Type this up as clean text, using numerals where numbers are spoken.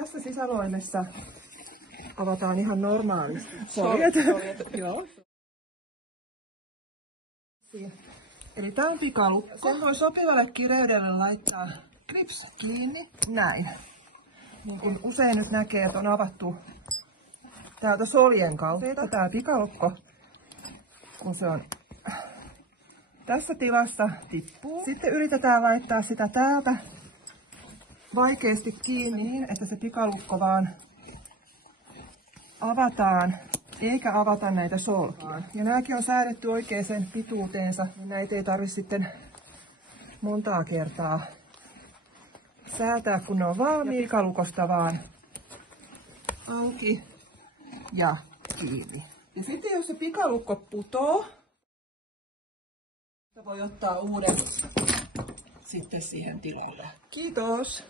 Tässä sisäloimessa avataan ihan normaalisti. Soljet. Joo. Eli tää on pikalukko. Sen voi sopivalle kireydelle laittaa krips kiinni. Näin. Niin kuin usein nyt näkee, että on avattu täältä soljen kautta tää pikalukko, kun se on tässä tilassa, tippuu. Sitten yritetään laittaa sitä täältä vaikeasti kiinni niin, että se pikalukko vaan avataan, eikä avata näitä solkia. Ja nämäkin on säädetty oikeaan pituuteensa, niin näitä ei tarvitse sitten montaa kertaa säätää, kun ne on valmiit. Pikalukosta vaan auki ja kiinni. Ja sitten jos se pikalukko putoo, voi ottaa uuden sitten siihen tilalle. Kiitos!